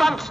months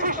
6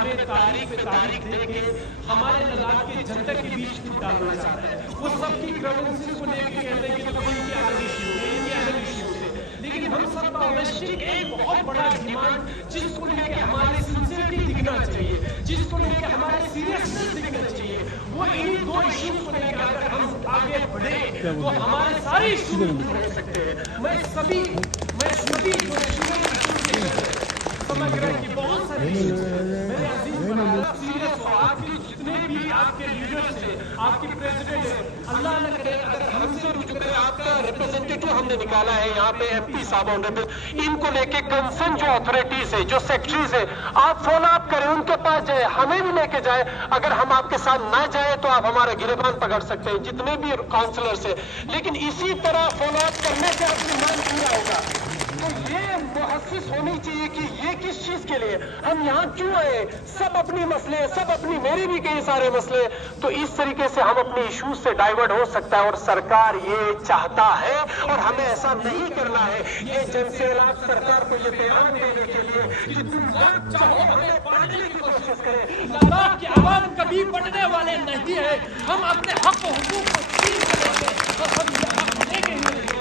ہمیں تاریخ پہ تاریخ دے کے ہمارے لداخ کے جنتا کے بیچ ڈالنا چاہتا ہے. وہ سب کی پریفرنسز کو لے کے کہتے ہیں کہ دیکھو ان کے الگ ایشوز ہیں, ان کے الگ ایشوز ہیں, لیکن ہم سب کا ہومسٹک ایک بہت بڑا ڈیمانڈ جس کو لے کے ہماری سنسیئرٹی دکھنا چاہیے, جس کو لے کے ہمارے سیریسنس دکھنا چاہیے, وہ انہی دو ایشوز کو لے کے اگر ہم آگے بڑھے تو ہمارے سارے ایشوز دور ہو سکتے ہیں. میں سبھی جو سمجھ رہا کہ بہت سارے ایشوز ہیں. میرے عزیز سیریس ہو, آپ کے جتنے بھی آپ کے لیڈرس ہیں, آپ کے پریزیڈنٹ ہیں, اللہ نہ کرے اگر ہم سے رجوع کرے, آپ کا ریپرزینٹیٹیو ہم نے نکالا ہے یہاں پہ ایم پی صاحب آنریبل, ان کو لے کے کنسرن جو اتھارٹیز ہے, جو سیکٹریز ہے, آپ فالو اپ کریں, ان کے پاس جائیں, ہمیں بھی لے کے جائیں. اگر ہم آپ کے ساتھ نہ جائیں تو آپ ہمارا گریبان پکڑ سکتے ہیں, جتنے بھی کاؤنسلرس ہیں, لیکن اسی طرح فالو اپ کرنے سے اپنی مان پورا ہوگا. تو یہ محسوس ہونی چاہیے کہ یہ کس چیز کے لیے ہم یہاں کیوں آئے. سب اپنی مسئلے, سب اپنی, میرے بھی کئی سارے مسئلے. تو اس طریقے سے ہم اپنے ایشوز سے ڈائیورٹ ہو سکتا ہے, اور سرکار یہ چاہتا ہے اور ہمیں ایسا نہیں کرنا ہے. یہ جنسیلات سرکار کو یہ پیغام دینے کے لیے کہ تم لوگ چاہو ہمیں بانٹنے کی کوشش کریں. لداخ کے عوام کبھی بٹنے والے نہیں ہیں. ہم اپنے حق و حقوق کو تسلیم کریں گے اور ہم یہ حق لے کے ہی رہیں گے.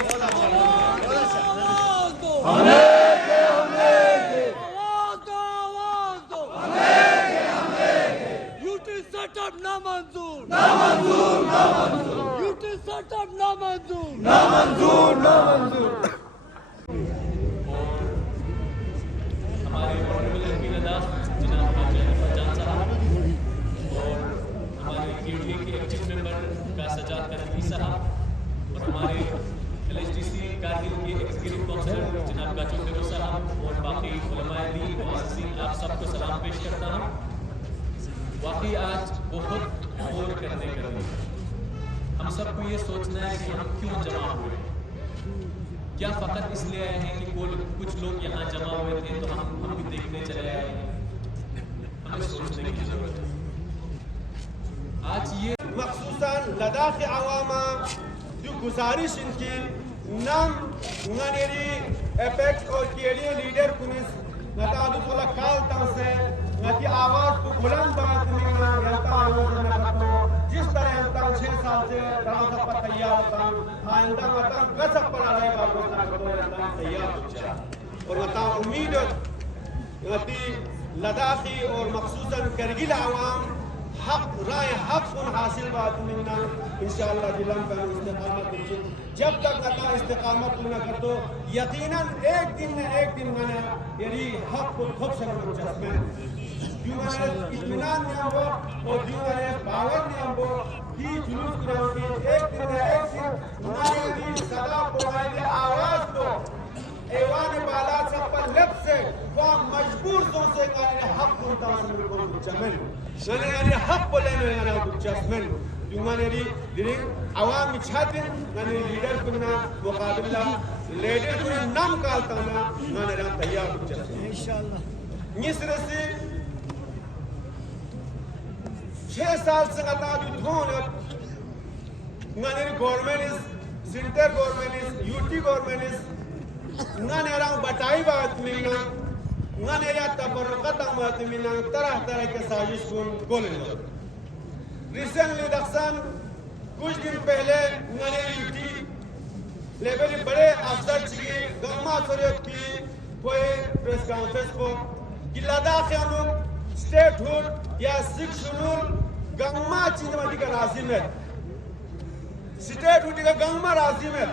آپ سب کو سلام پیش کرتا ہوں. واقعی آج بہت غور کرنے کا دن ہے. ہم سب کو یہ سوچنا ہے کہ ہم کیوں جمع ہوئے. کیا فقط اس لیے آئے ہیں کہ کچھ لوگ یہاں جمع ہوئے تھے تو ہم بھی دیکھنے چلے آئے ہیں؟ ہمیں سوچنے کی ضرورت ہے. آج یہ مخصوصاً لداخ عواما جو گزارش ان کی نام نانیری ایپیکس اور کیڑی لیڈر کنس نتعدد والا کالتاں سے نتی آواز کو بلند بات ملنا یلتا آواز میں خطو جس طرح ہمتا 6 سال سے درازہ پر تیار ہوتا آئندہ مطا قصب پر آلائے بابو خطو یلتا تیار ہوتا اور مطا امید نتی لداخی اور مخصوصاً کرگل عوام حق رائے حق ان حاصل بات ملنا انشاءاللہ دلم پر استقامت انشاء. جب تک اللہ استقامت نہ کر تو یقیناً ایک دن میں یعنی حق کو خوب سرم چسمیں جو میں اطمینان میں ہم ہو اور جو میں باور میں ہم ہو کی جلوس کروں کی ایک دن ناری صدا پوائے آواز کو ایوان بالا سب پر لب سے وہ مجبور سو سے کہ حق کو تاثر کو چمن یعنی حق کو لینے یعنی چسمن جو میں درنگ عوام چھاتن یعنی لیڈر کننا مقابلہ لیڈر کننا نام کالتا نا میں تیار ہو چسمن انشاءاللہ. اس رسی 6 سال سے قطع بھی دھون میں government centre government UT government نہ بٹائی بات ملنا نہ تبرکت بات ملنا طرح کے سازش کو لینا. ریسنٹلی دخصان کچھ دن پہلے نہ یوٹی لیبل بڑے افسر چکی گما سوریت کی کوئی پریس کانفرنس کو کہ لداخ انہوں سٹیٹ ہوڈ یا سکھ شنول گما چیز میں کا رازم ہے. سٹیٹ ہوڈ کا گما رازم ہے.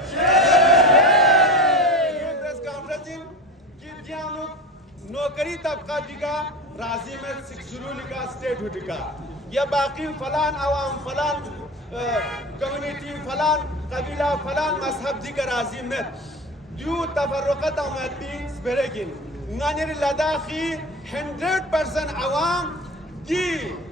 نوکری طبقہ کا رازم ہے سکھ شنول کا سٹیٹ ہوڈ کا یا باقی فلان عوام فلان کمیونٹی فلان قبیلہ فلان مذہب دی کا رازم ہے. جو تفرقت آمدی سپریگن نانیر لداخی 100% عوام دی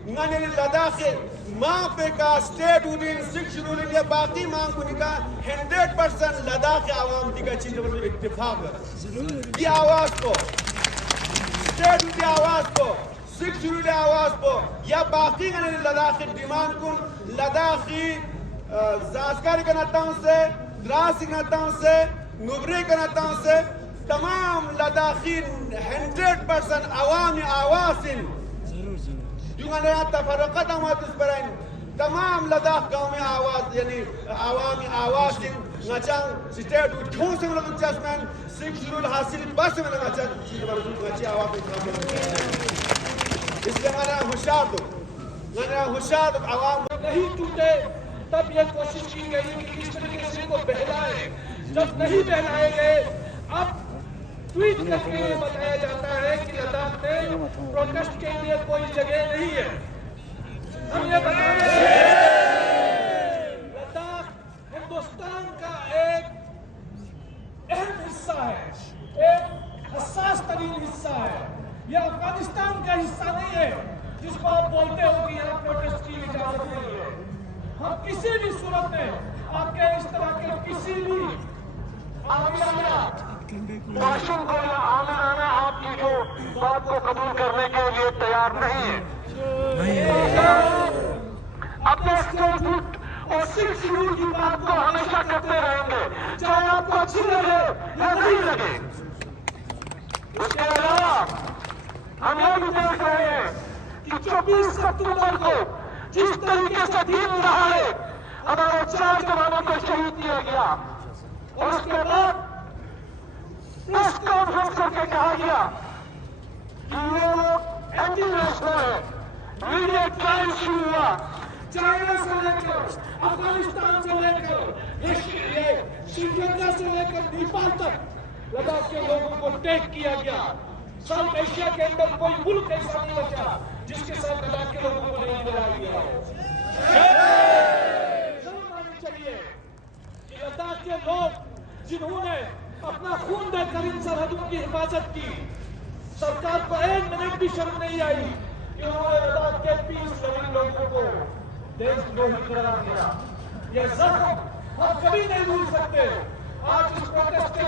نانیر لداخی ماں پہ کا سٹیٹ ہوڈین سکھ شنول یا باقی ماں کو نکا 100% لداخی عوام دی کا چیز پر اتفاق ہے. یہ آواز کو سٹیٹ ہوڈی آواز کو سکھ شنول آواز کو یا باقی لداخی ڈیمانڈ کن لداخی زاسکاری کا نتاؤں سے دراسی کا نتاؤں سے نبری کا نتاؤں سے تمام لداخی 100% عوامی آواز جو نے تفرقت آمد اس برائن تمام لداخ گاؤں میں آواز یعنی عوامی آواز نچان سٹیٹ اٹھوں سے ملک جسمن سکھ ضرور حاصل بس میں نچان چیز مرزوط نچی آواز اس لیے میں ہوشیار عوام نہیں ٹوٹے تب یہ کوشش کی گئی کہ کس طریقے سے کو بہلائے. جب نہیں بہلائے گئے اب ٹویٹ کر کے یہ بتایا جاتا ہے کہ لداخ میں پروٹیسٹ کے لیے کوئی جگہ نہیں ہے. ہم یہ بتا رہے ہیں لداخ ہندوستان کا ایک اہم حصہ ہے, ایک حساس ترین حصہ ہے. یہ افغانستان کا حصہ نہیں ہے جس کو آپ بولتے ہو کہ یہاں پروٹیسٹ کی اجازت نہیں ہے. ہم کسی بھی صورت میں آپ کے اس طرح کے کسی بھی باشن کو یا عامرانہ آپ کی جو بات کو قبول کرنے کے لیے تیار نہیں ہے. اپنے اسٹیٹ اور سکھ شیڈول کی بات کو ہمیشہ کرتے رہیں گے چاہے آپ کو اچھی لگے یا نہیں لگے. اس کے علاوہ ہم یہ بھی دیکھ رہے ہیں کہ 24 ستمبر کو جس طریقے سے دین دہاڑے ہمارے 4 جوانوں کو شہید کیا گیا اور اس کے بعد پریس کانفرنس کر کے کہا گیا کہ یہ لوگ اینٹی نیشنل ہے. میڈیا ٹرائل شروع ہوا چائنا سے لے کر افغانستان سے لے کر یہ سری لنکا سے لے کر نیپال تک لداخ کے لوگوں کو ٹیک کیا گیا. ساؤتھ ایشیا کے اندر کوئی ملک ایسا نہیں بچا جس کے ساتھ لداخ کے لوگوں کو نہیں ملایا گیا ہے. ضرور ماننی چاہیے کہ لداخ کے لوگ جنہوں نے اپنا خون دے کر ان سرحدوں کی حفاظت کی, سرکار کو ایک منٹ بھی شرم نہیں آئی کہ انہوں نے لداخ کے 30 لاکھ لوگوں کو دیش دروہی قرار دیا. یہ زخم ہم کبھی نہیں بھول سکتے. آج اس پروٹیسٹ کے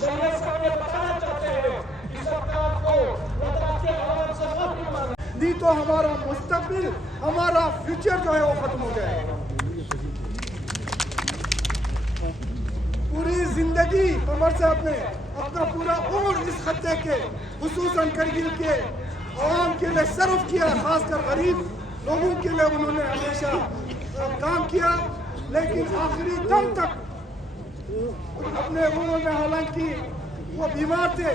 ذریعے سے ہم یہ بتانا چاہتے ہیں کہ سرکار کو لداخ کے عوام سے معافی مانگنا نہیں تو ہمارا مستقبل, ہمارا فیوچر جو ہے وہ ختم ہو جائے گا. پوری زندگی عمر صاحب نے اپنا پورا عمر اس خطے کے خصوصاً کرگل کے عوام کے لیے صرف کیا, خاص کر غریب لوگوں کے لیے انہوں نے ہمیشہ کام کیا. لیکن آخری دم تک اپنے عمر میں, حالانکہ وہ بیمار تھے,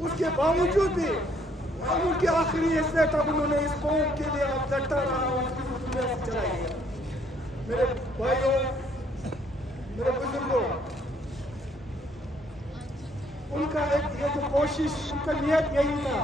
اس کے باوجود بھی ان کے آخری حصے تک انہوں نے اس قوم کے لیے لڑتا رہا اور اس کی دنیا سے چلائی گیا. میرے بھائیوں, میرے بزرگوں, ان کا ایک یہ جو کوشش, ان کا نیت یہی تھا